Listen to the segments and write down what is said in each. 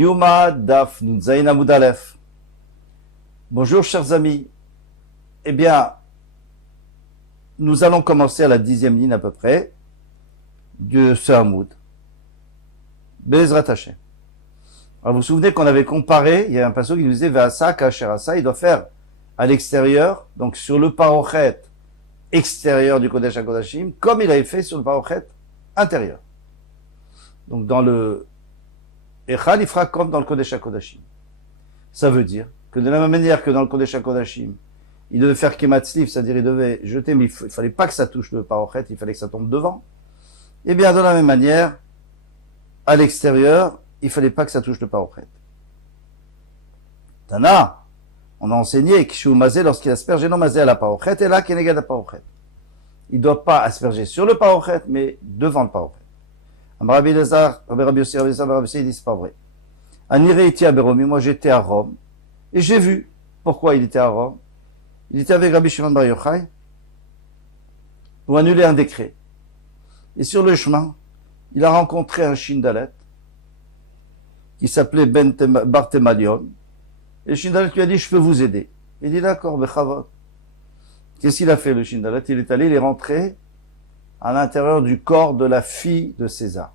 Yuma Daf Nunzaïn Amud Aleph. Bonjour chers amis. Eh bien, nous allons commencer à la 10e ligne à peu près de ce Hamoud. Bezrat Hashem. Alors vous vous souvenez qu'on avait comparé, il y a un passage qui nous disait Ve'asa Kasher Asa, il doit faire à l'extérieur, donc sur le parochet extérieur du Kodesh HaKodashim, comme il avait fait sur le parochet intérieur. Donc dans le Echal, il fera comme dans le Kodesh HaKodashim. Ça veut dire que de la même manière que dans le Kodesh HaKodashim, il devait faire Kematzlif, c'est-à-dire il devait jeter, mais il fallait pas que ça touche le parochet, il fallait que ça tombe devant. Et bien de la même manière, à l'extérieur, il fallait pas que ça touche le parochet. Tana, on a enseigné que Mazé, lorsqu'il asperge non Mazé à la parochet, et là, Kenegad à parochet. Il ne doit pas asperger sur le parochet, mais devant le parochet. Rabbi Elazar, Rabbi Yossi, Rabbi Yossi, il dit c'est pas vrai. Aniré iti à Béromi, moi j'étais à Rome, et j'ai vu pourquoi il était à Rome. Il était avec Rabbi Shimon Bar Yochai pour annuler un décret. Et sur le chemin, il a rencontré un Shindalet qui s'appelait Bartemalion. Et le Shindalet lui a dit, je peux vous aider. Il dit, d'accord, Bechavot. Qu'est-ce qu'il a fait, le Shindalet? Il est allé, il est rentré à l'intérieur du corps de la fille de César.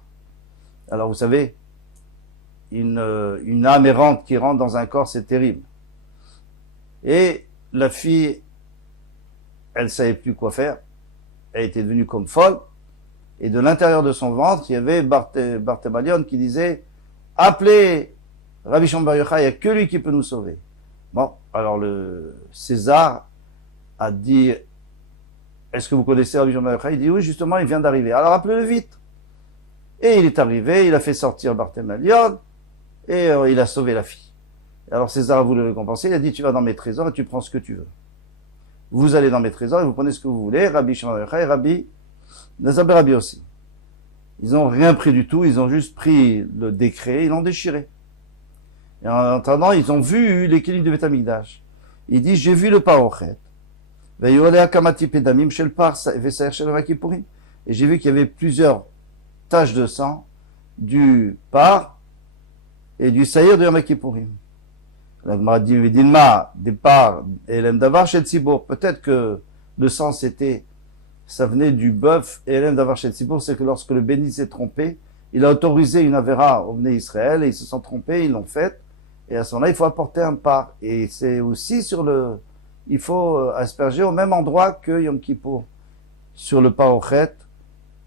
Alors, vous savez, une âme errante qui rentre dans un corps, c'est terrible. Et la fille, elle savait plus quoi faire. Elle était devenue comme folle. Et de l'intérieur de son ventre, il y avait Bartemalion qui disait, appelez Rabbi Shimon Bar Yochai, il n'y a que lui qui peut nous sauver. Bon, alors le César a dit, est-ce que vous connaissez Rabbi Shimon Bar Yochai? Il dit, oui, justement, il vient d'arriver. Alors appelez-le vite. Et il est arrivé, il a fait sortir Bartemalion, et il a sauvé la fille. Alors César a voulu le récompenser, il a dit, tu vas dans mes trésors et tu prends ce que tu veux. Vous allez dans mes trésors et vous prenez ce que vous voulez, Rabbi Shimon Bar Yochai et Rabbi Elazar ben Rabbi aussi. Ils n'ont rien pris du tout, ils ont juste pris le décret, ils l'ont déchiré. Et en attendant, ils ont vu l'équilibre du Beth Amikdash. Il dit, j'ai vu le parochet. Et j'ai vu qu'il y avait plusieurs taches de sang du par et du saïr de Yom Kippourim. La Gemara dit, peut-être que le sang ça venait du bœuf et Elem Davar Shel Tzibour, c'est que lorsque le béni s'est trompé, il a autorisé une avéra au Bnei Israël et ils se sont trompés, ils l'ont fait. Et à ce moment-là, il faut apporter un par. Et c'est aussi il faut asperger au même endroit que Yom Kippour, sur le parochet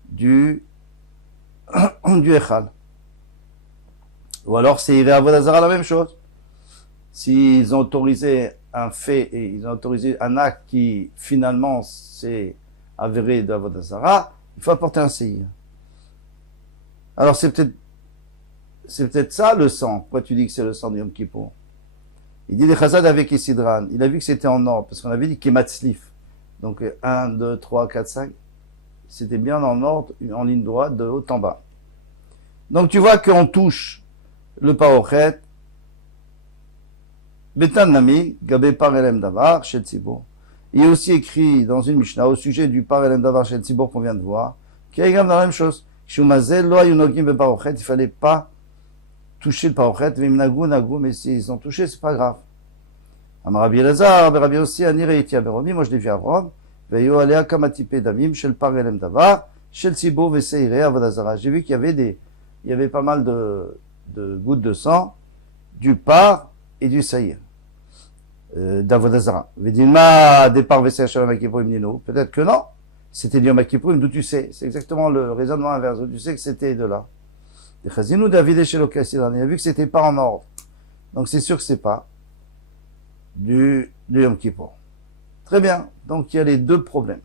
du Echal. Ou alors c'est Iré Avodah Zara la même chose. S'ils ont autorisé un fait et ils ont autorisé un acte qui finalement s'est avéré d'Avodah Zara, il faut apporter un seir. Alors c'est peut-être ça le sang. Pourquoi tu dis que c'est le sang de Yom Kippour? Il dit les Chazad avec Isidran. Il a vu que c'était en ordre, parce qu'on avait dit Kematzlif. Donc 1, 2, 3, 4, 5. C'était bien en ordre, en ligne droite, de haut en bas. Donc tu vois qu'on touche le parochet, Betan Nami, Gabé Par Elem Davar, Shel Tzibour. Il est aussi écrit dans une Mishnah au sujet du Par Elem Davar Shel Tzibour qu'on vient de voir, qui est également dans la même chose. Shumazel, Lo Ayunogim Be Parochet, il fallait pas toucher le parochet, mais s'ils ont touché, c'est pas grave. Amar Rabbi Elazar, Rabbi Yossi, Aniré Iti Aberomi, moi je l'ai vu à Rome, Veyo Alea Kamatipe Damim, Shel Par Elem Davar, Shel Tzibour Veseire Avodah Zara. J'ai vu qu'il y avait pas mal de gouttes de sang, du par et du saïr. D'Avodah Zara. Vedilma, départ Veseire Shel Yom Kippourim Nino. Peut-être que non. C'était Yom Kippourim, d'où tu sais. C'est exactement le raisonnement inverse. Tu sais que c'était de là. Il a vu que c'était pas en ordre. Donc c'est sûr que c'est pas du Yom Kippour. Très bien. Donc il y a les deux problèmes.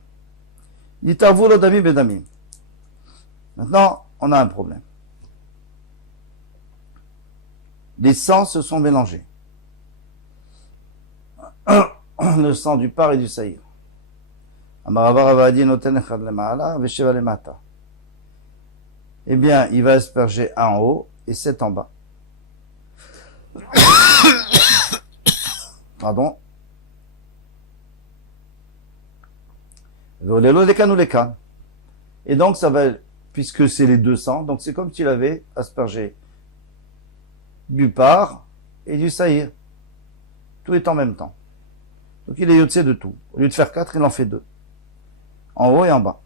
Maintenant, on a un problème. Les sangs se sont mélangés. Le sang du par et du saïr. Eh bien, il va asperger un en haut et 7 en bas. Pardon. Et donc, ça va, puisque c'est les deux sangs, donc c'est comme s'il avait aspergé du par et du saïr. Tout est en même temps. Donc il est yotse de tout. Au lieu de faire 4, il en fait 2. En haut et en bas.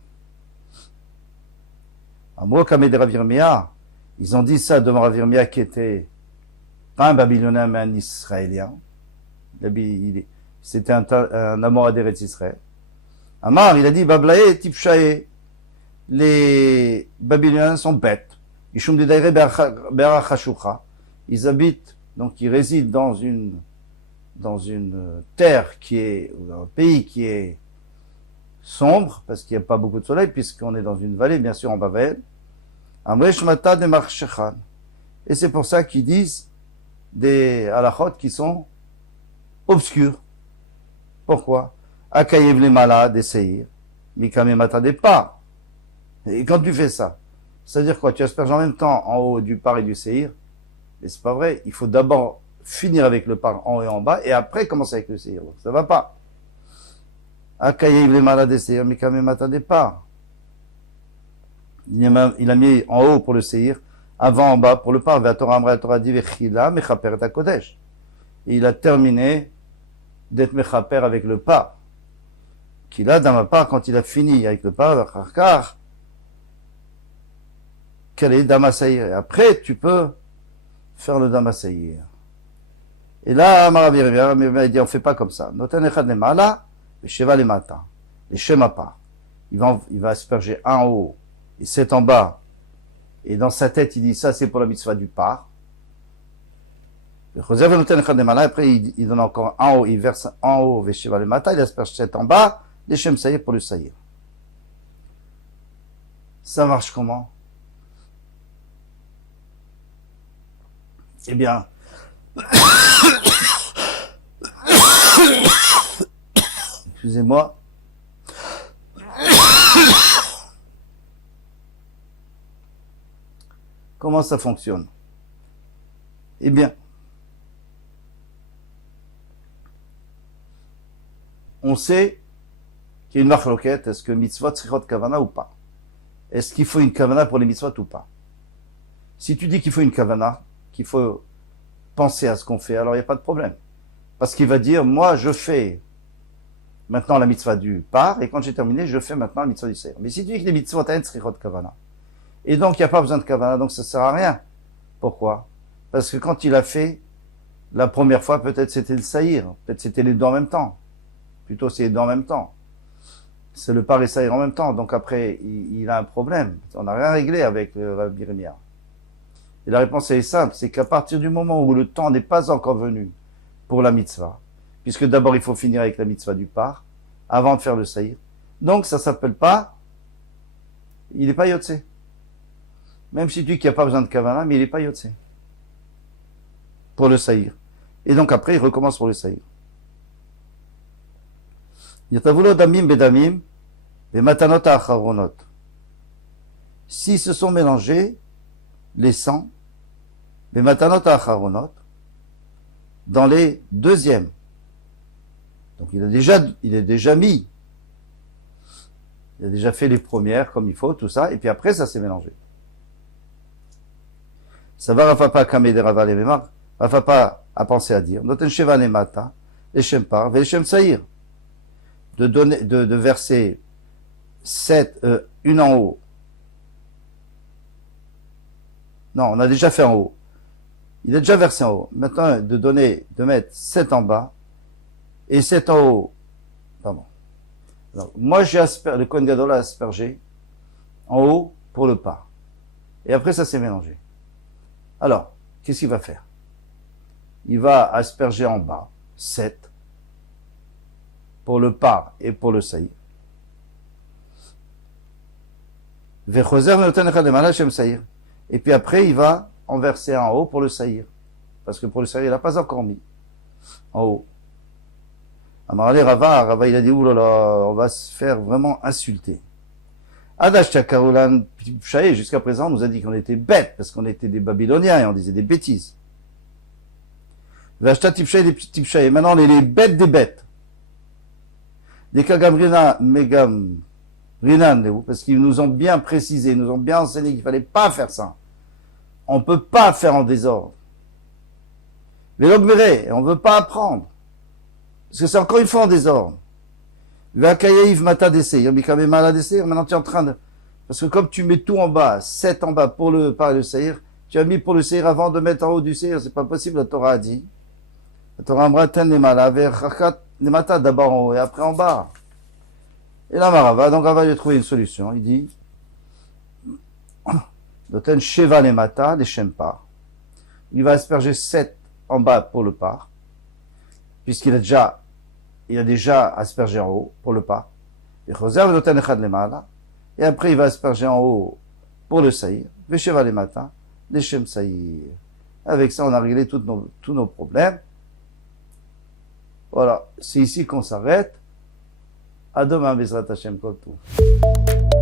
Amro Kameh de Rav Yirmiyah, ils ont dit ça devant Rav Yirmiyah qui était pas un Babylonien mais un Israélien. C'était un amour d'Eretz Israël. Amar, il a dit Bablae Tipshae. Les Babyloniens sont bêtes. Ils habitent, donc ils résident dans une terre qui est, dans un pays qui est sombre, parce qu'il n'y a pas beaucoup de soleil, puisqu'on est dans une vallée, bien sûr, en Bavel. Et c'est pour ça qu'ils disent des halachot qui sont obscurs. Pourquoi? Akayev les malades, des seir, mikamemata des pas. Et quand tu fais ça, c'est-à-dire quoi? Tu asperges en même temps en haut du par et du séhir. Mais c'est pas vrai. Il faut d'abord finir avec le par en haut et en bas, et après commencer avec le séhir. Donc ça va pas. Akayev les malades des séhir, mikamemata des pas. Il a mis en haut pour le séhir, avant en bas pour le par. Et il a terminé d'être mechaper avec le par. Qu'il a dans ma part, quand il a fini avec le par, quel est Damasaïr. Après, tu peux faire le Damasaïr. Et là, il dit, on fait pas comme ça. Noten echad lemala, le sheva lemata. Les shema pas. Il va asperger un en haut et 7 en bas. Et dans sa tête, il dit, ça, c'est pour la mitzvah du par. Après, il donne encore en haut, il verse en haut, le sheva lemata, il asperge 7 en bas, les shem saïr pour le saïr. Ça marche comment? Eh bien, excusez-moi. Comment ça fonctionne? Eh bien, on sait qu'il y a une marloquette. Est-ce que mitzvot tzrichot kavana ou pas? Est-ce qu'il faut une kavana pour les mitzvot ou pas? Si tu dis qu'il faut une kavana, qu'il faut penser à ce qu'on fait, alors il n'y a pas de problème. Parce qu'il va dire, moi je fais maintenant la mitzvah du par, et quand j'ai terminé, je fais maintenant la mitzvah du seir. Mais si tu dis que les mitzvot t'as tzrichot kavana, et donc il n'y a pas besoin de kavana, donc ça ne sert à rien. Pourquoi? Parce que quand il a fait, la première fois, peut-être c'était le saïr, peut-être c'était les deux en même temps. Plutôt c'est les deux en même temps. C'est le par et saïr en même temps, donc après, il a un problème. On n'a rien réglé avec le Rav Yirmiyah. Et la réponse est simple, c'est qu'à partir du moment où le temps n'est pas encore venu pour la mitzvah, puisque d'abord il faut finir avec la mitzvah du par, avant de faire le saïr, donc ça s'appelle pas, il n'est pas yotse. Même si tu dis qu'il n'y a pas besoin de kavana, mais il n'est pas yotse. Pour le saïr. Et donc après, il recommence pour le saïr. Yatavulo damim bedamim, bematanot acharonot. S'ils se sont mélangés, les sangs, les matanot acharonot, dans les deuxièmes. Donc il a déjà mis, il a déjà fait les premières comme il faut, tout ça, et puis après ça s'est mélangé. Ça va Rafapa Kameh de Rava Lememar, Rafapa a pensé à dire, Noten Sheva Lemata, les Shem Par, les Shem Saïr, de verser 7, une en haut. Non, on a déjà fait en haut. Il a déjà versé en haut. Maintenant, de mettre 7 en bas et 7 en haut. Pardon. Alors, moi, le Kohen Gadol a aspergé en haut pour le pas. Et après, ça s'est mélangé. Alors, qu'est-ce qu'il va faire? Il va asperger en bas 7 pour le par et pour le saïr. Et puis après, il va en verser en haut pour le saïr. Parce que pour le saïr, il n'a pas encore mis en haut. Amarale Rava, il a dit, oulala, on va se faire vraiment insulter. Adash Tchakaroulan Tipshae, jusqu'à présent, on nous a dit qu'on était bêtes, parce qu'on était des Babyloniens et on disait des bêtises. Vashta Tipshae, des petits Tipshae. Maintenant, on est les bêtes des bêtes. Des Kagamrina, Megam, Rinan, parce qu'ils nous ont bien précisé, ils nous ont bien enseigné qu'il fallait pas faire ça. On peut pas faire en désordre. Vélogméré, et on ne veut pas apprendre. Parce que c'est encore une fois en désordre. Vakayaïv mata d'essayer, mais quand même mal à d'essayer, maintenant tu es en train de... Parce que comme tu mets tout en bas, 7 en bas pour le par le seir, tu as mis pour le seir avant de mettre en haut du seir, c'est pas possible, la Torah a dit. La Torah amraten les mal, les mata d'abord en haut et après en bas. Et là, Marava, donc Rava, il a trouvé une solution. Il dit, Doten Sheva les mata, les Shempa. Il va asperger 7 en bas pour le par, puisqu'il a déjà aspergé en haut pour le par. Et Choser, Doten Echad les mala. Et après, il va asperger en haut pour le saïr. Vesheva les mata, les Shem saïr. Avec ça, on a réglé tous nos problèmes. Voilà, c'est ici qu'on s'arrête. À demain, Bezrat Hashem Kol Tov.